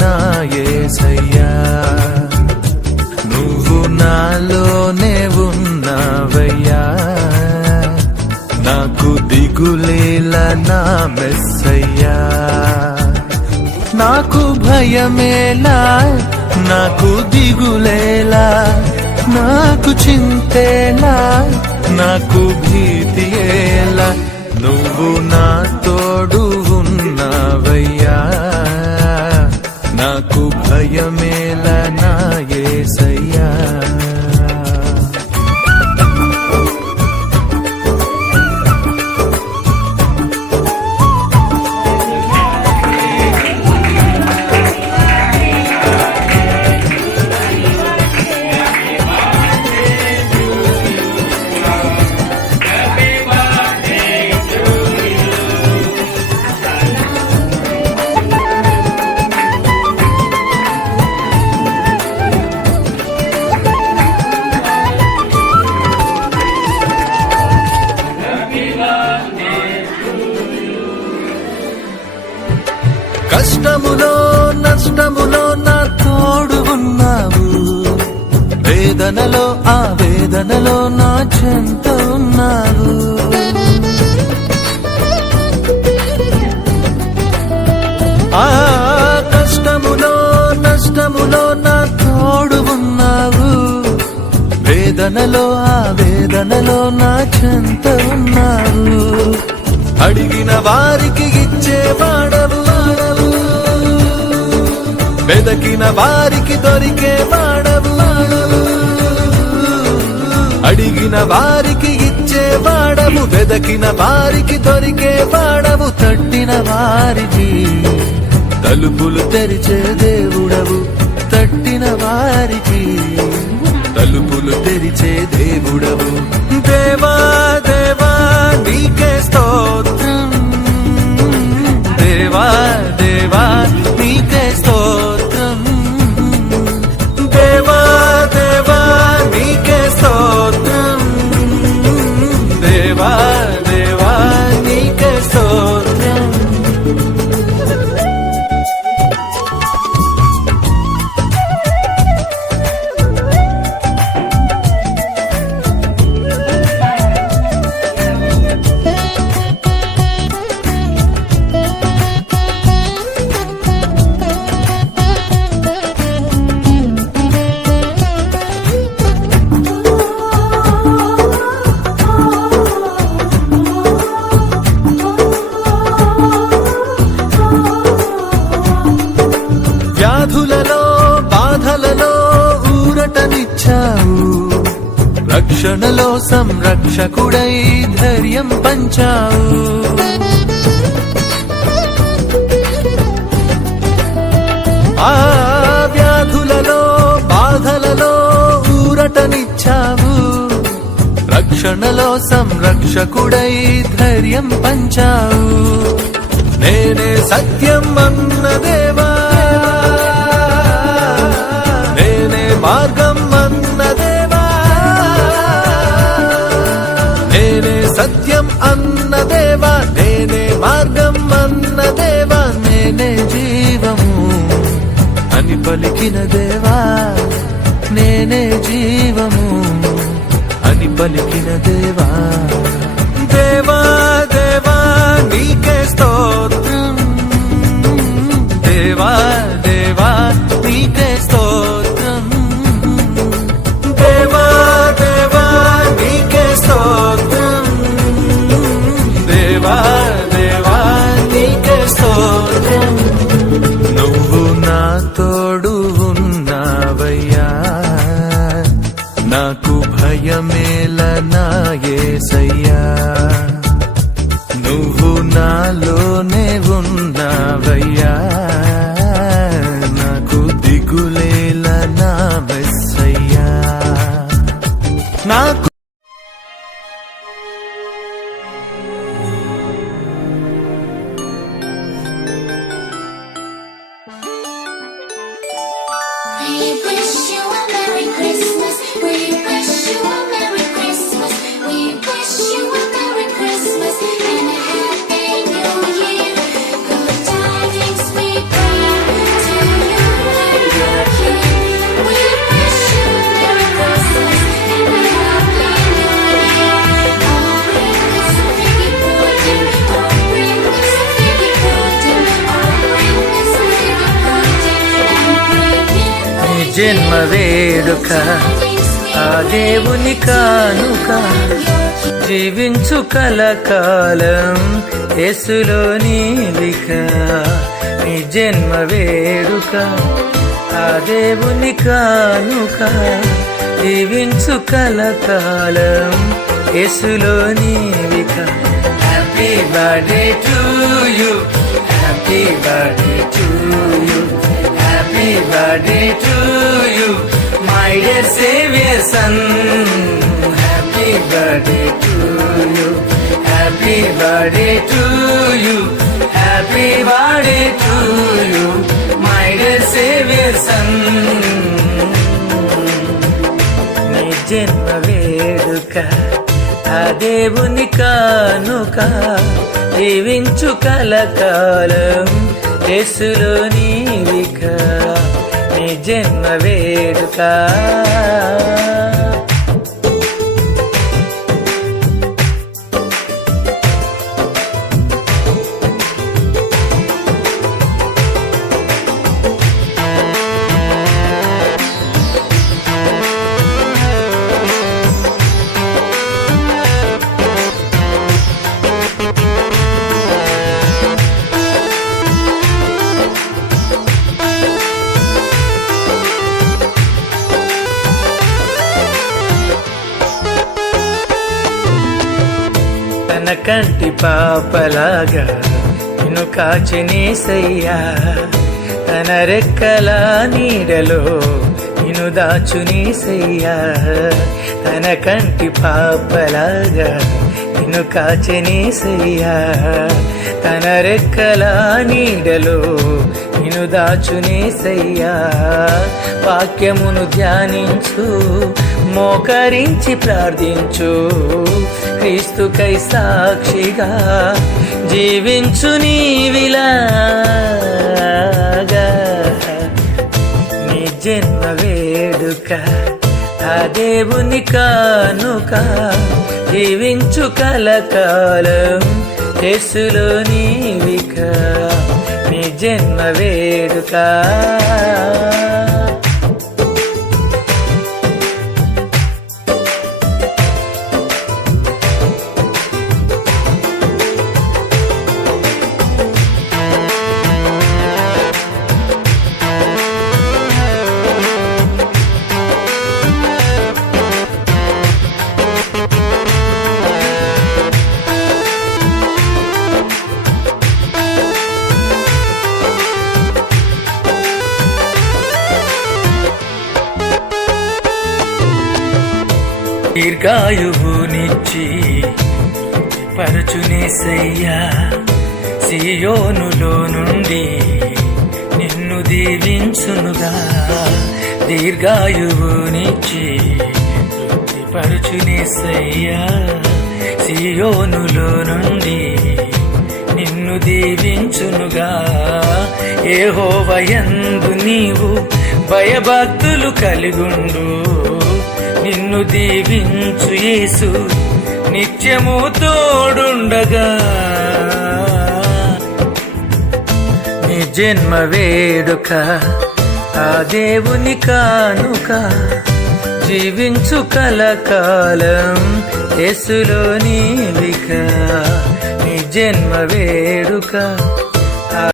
నా యేసయ్యా, నువ్వు నాలోనే ఉన్నావయ్యా, నాకు దిగులేలా నా మెస్సయ్యా. నాకు భయమేలా, నాకు దిగులేలా, నాకు చింతేలా, నాకు భీతియేలా, నువ్వు నా తోడు ఉన్నావయ్యా, నాకు భయమేలా నా యేసయ్యా. కష్టములో నష్టములో నా తోడు ఉన్నావు, వేదనలో ఆ వేదనలో నా చెంత ఉన్నావు. ఆ కష్టములో నష్టములో నా తోడు ఉన్నావు, వేదనలో ఆ వేదనలో నా చెంత ఉన్నావు. అడిగిన వారికి ఇచ్చేవాడవు, వెదకిన వారికి దొరికే వాడవు, అడిగిన వారికి ఇచ్చేవాడవు, వెదకిన వారికి దొరికే వాడవు, తట్టిన వారికి తలుపులు తెరిచే దేవుడవు, తట్టిన వారికి తలుపులు తెరిచే దేవుడవు. దేవా దేవా నీకే స్తోత్రం, దేవా దేవా నీకే స్తోత్రం, దేవా దేవా నీకే స్తోత్రం, దేవా దేవా నీకే స్తోత్రం. వ్యాధులలో బాధలలో ఊరటనిచ్చావు, రక్షణలో సంరక్షకుడై ధైర్యం పంచావు. ఆ వ్యాధులలో బాధలలో ఊరటనిచ్చావు, రక్షణలో సంరక్షకుడై ధైర్యం పంచావు. నేనే సత్యం అన్న దేవా, నేనే మార్గం అన్న దేవా, నేనే సత్యం అన్న దేవా, నేనే మార్గం అన్న దేవా, నేనే జీవము అని పలికిన దేవా, నేనే జీవము అని పలికిన దేవా. దేవా దేవా నీకే స్తోత్రం, దేవా దేవా నీకే స్తోత్రం, దేవా దేవా నీకే స్తోత్రం, దేవా దేవా నీకే స్తోత్రం. నువ్వు నా తోడు ఉన్నావయ్యా, నాకు భయమేలా నా యేసయ్యా, నువ్వు నాలోనే ఉన్నావయ్యా, నాకు దిగులేలా నా మెస్సయ్యా. నాకు To జన్మ వేడుక ఆ దేవుని కానుక జీవించు కలకాలం యేసులో నీవిక నీ జన్మ వేడుక ఆ దేవుని కానుక జీవించు కలకాలం యేసులో నీవిక happy birthday to you happy birthday to you happy birthday to you my dear saviour son happy birthday to you happy birthday to you happy birthday to you my dear saviour son నీ జన్మ వేడుక ఆ దేవుని కానుక జీవించు కలకాలం యేసులో నీవిక నీ జన్మ వేడుక తన కంటి పాపలాగా నిన్ను కాచినేసయ్యా తన రెక్కల నీడలో నిన్ను దాచునేసయ్యా తన కంటి పాపలాగా నిన్ను కాచినేసయ్యా తన రెక్కల నీడలో నిన్ను దాచునేసయ్యా వాక్యమును ధ్యానించు మోకరించి ప్రార్థించు క్రీస్తుకై సాక్షిగా జీవించు నీవిలాగా నీ జన్మ వేడుక ఆ దేవుని కానుక జీవించు కలకాలం యేసులో నీవిక నీ జన్మ వేడుక దీర్ఘాయువునిచ్చి పరచునేసయ్యా సియోనులో నుండి నిన్ను దీవించునుగా దీర్ఘాయువునిచ్చి పరచునేసయ్యా సియోనులో నుండి నిన్ను దీవించునుగా యెహోవాయందు నీవు భయభక్తులు కలిగుండు నిన్ను దీవించు యేసు నిత్యము తోడుండగా నీ జన్మ వేడుక ఆ దేవుని కానుక జీవించు కలకాలం యేసులో నీవిక నీ జన్మ వేడుక